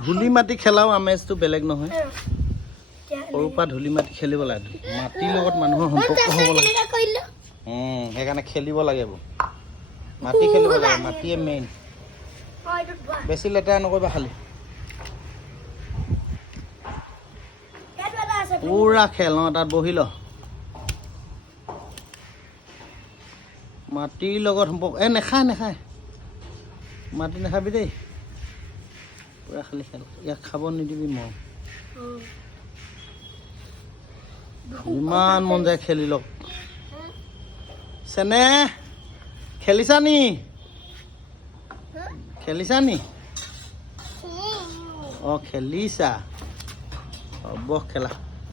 ধূলি মাটি খেলাও আমেজটো বেলেগ নহয় সৰুৰ পৰা ধূলি মাটি খেলিব লাগে মাটিৰ লগত মানুহৰ সম্পৰ্ক হ'ব লাগে সেইকাৰণে খেলিব লাগে মাটি খেলিব লাগে মাটিয়ে মেইন বেছি লেতেৰা নকৰিবা খালি পুৰা খেল তাত বহি ল মাটিৰ লগত সম্পৰ্ক নেখায় মাটি নাখাবি দেই পুৰা খালি খেল ইয়াক খাব নিদিবি মই ইমান মন যায় খেলি লওক চেনে খেলিছা নি খেলিছা হ'ব খেলা